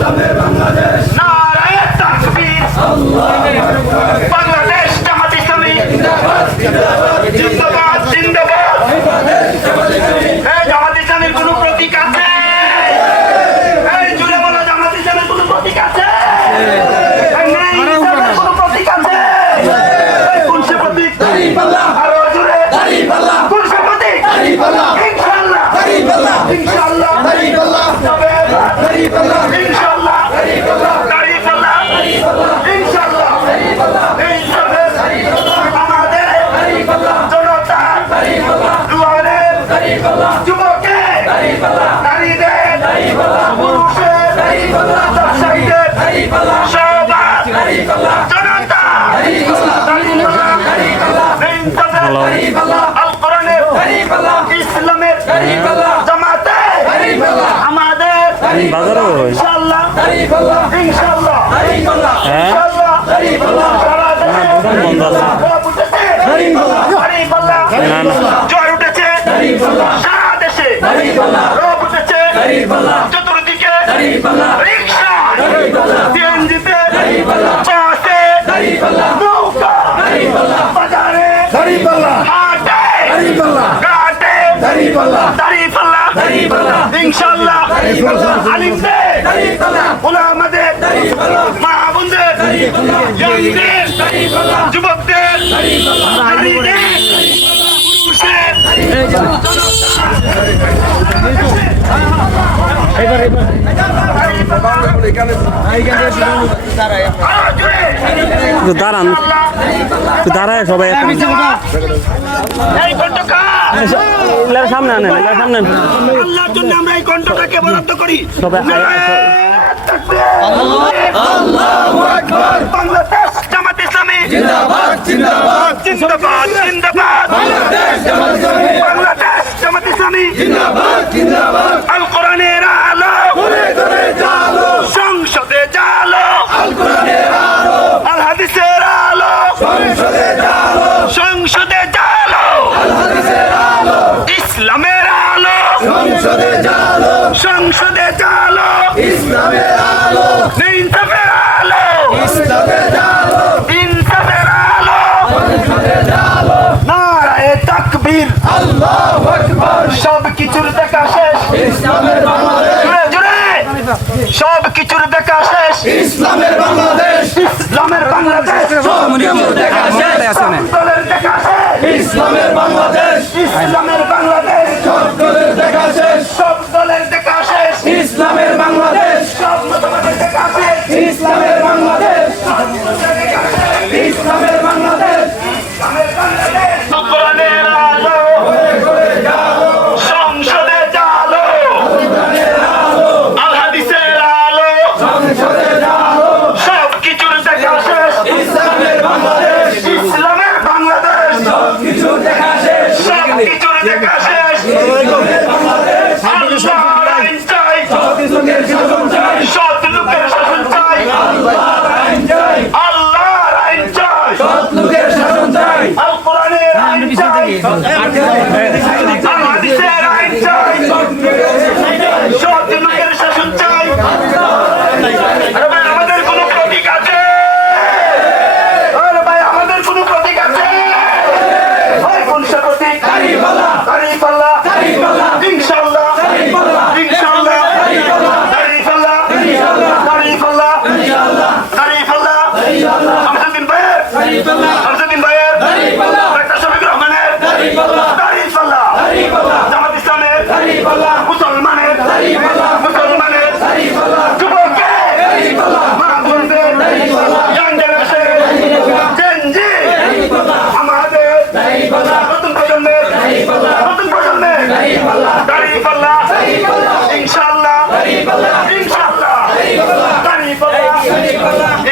শেষ নারায়ে তাকবীর। বাংলাদেশ জামাত ইসলামী। জিন্দাবাদ। জিন্দাবাদ এই জামাত ইসলামের কোনো প্রতীক আছে এই জুড়ে বলো জামাত ইসলামের কোনো প্রতীক আছে এই নেই ইসলামের কোনো প্রতীক আছে এই কোন সে প্রতীক আরও জুড়ে কোন সে প্রতীক ইনশাআল্লাহ ইনশাআল্লাহ তবে ইনশাআল্লাহ দাঁড়িপাল্লা ইনশাআল্লাহ ইনশাআল্লাহ আমাদের জনতা দুয়ারের যুবকের নারীদের পুরুষের ব্যবসায়ীদের সবার জনতা আল কোরআনের ইসলামের জামাতে আমাদের ইনশাআল্লাহ ইনশাআল্লাহ ইনশাআল্লাহ সারা দেশে জয় উঠেছে সারা দেশে রব উঠেছে চতুর্দিকে সিএনজিতে বাসে নৌকা বাজারে হাটে ঘাটে দাঁড়িপাল্লা ইনশাল্লাহ আলিমদের ওলামাদের মা বোনদের। ইয়াংদের যুবকদের। নারীদের। দাঁড়ান। দাঁড়ায় সবাই। এগুলার সামনে আনেন এগুলার সামনে আল্লাহর জন্য আমরা এই কণ্ঠটাকে বরাদ্দ করি। সবাই বাংলাদেশ জামাত ইসলামী। জিন্দাবাদ জিন্দাবাদ জিন্দাবাদ জিন্দাবাদ। বাংলাদেশ জামাত ইসলামী। বাংলাদেশ জামাত ইসলামী। জিন্দাবাদ জিন্দাবাদ আল কোরআনের আলো করে করে জালো সংসদে জালো আল কোরআনের আলো আল হাদিসের আলো সংসদে জালো সংসদে জালো আল হাদিসের আলো ইসলামের আলো সংসদে জালো সংসদে জালো। ইসলামের আলো। ইনসাফের আলো। ইসলামের জালো। ইনসাফের আলো। সংসদে জালো। নারায়ে তাকবীর। আল্লাহু আকবার। সব কিছুর দেখা শেষ। ইসলামের বাংলাদেশ। জুড়ে জুড়ে। সব কিছুর দেখা শেষ। ইসলামের বাংলাদেশ। ইসলামের বাংলাদেশ। সব কিছু দেখা শেষ। সব দেখা শেষ। ইসলামের দেখা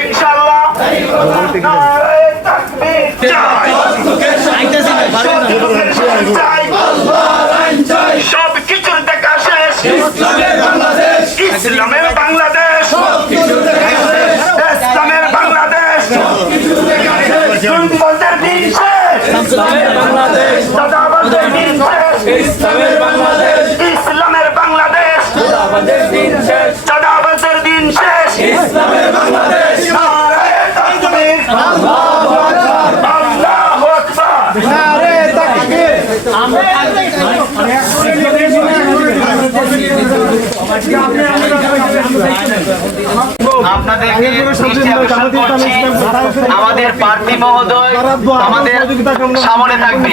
ইনশাআল্লাহ সব কিছুর দেখা শেষ ইসলামের বাংলাদেশ ইসলামের বাংলাদেশ বাংলাদেশ ইসলামের বাংলাদেশ ইসলামের বাংলাদেশ। আমাদের পার্টি মহোদয় সামনে থাকবে।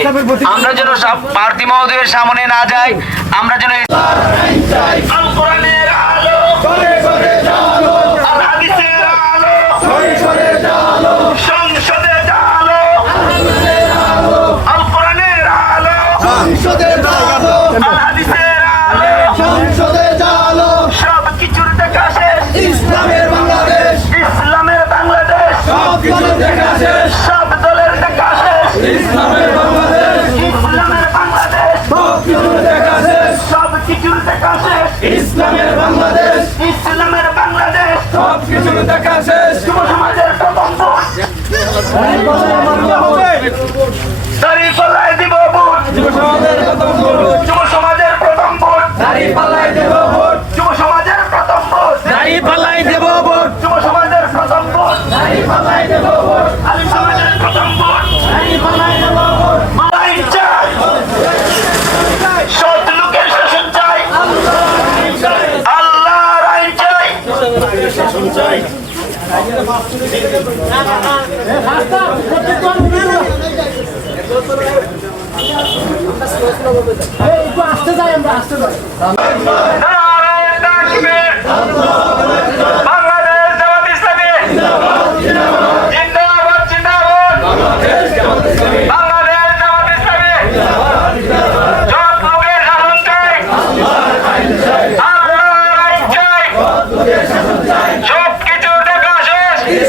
আমরা যেন পার্টি মহোদয়ের সামনে না যাই আমরা যেন আলো Santa Casa আসতে যাই আমরা আসতে যাই।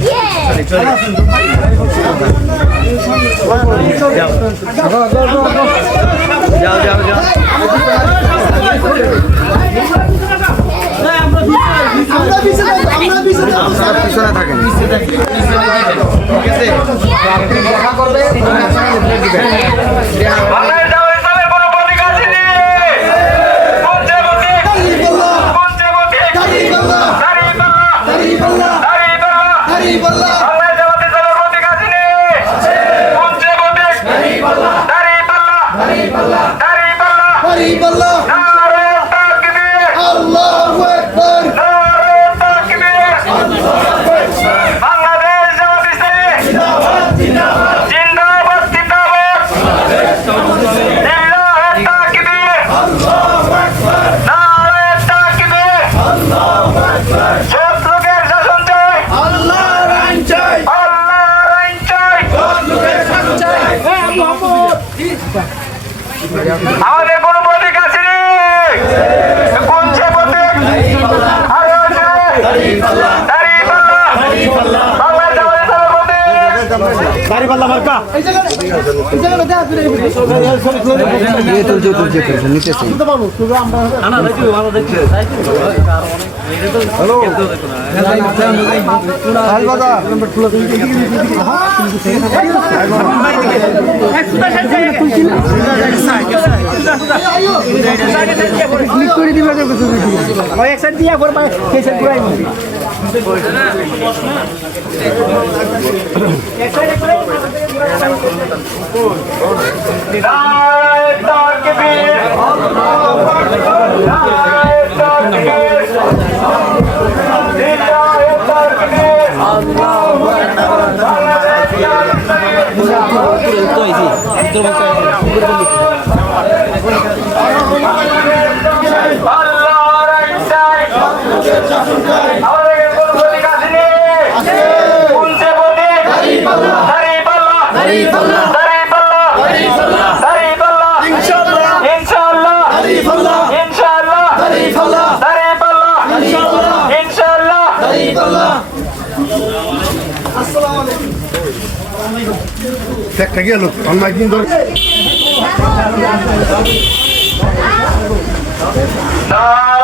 Yeah. গরিব আল্লাহ আমাদের কোনো প্রতীক আছে কোন সে প্রতীক? গাড়ি পাল্লা দিয়ে একবার কেসের পুরাই তোর গেল অনলাইন কিন্তু ধর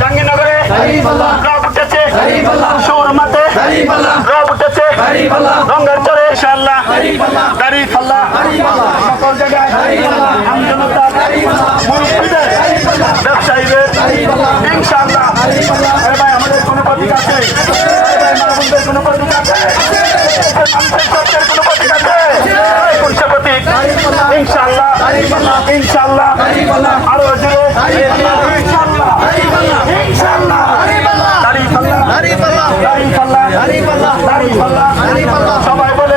জাহাঙ্গীরনগরে রব উঠেছে সুরমাতে রব উঠেছে রঙ্গারচরে ইনশাল্লাহ দাড়ি ফাল্লা সকল জায়গায় আমজনতা মুরব্বীদের সবাই বলে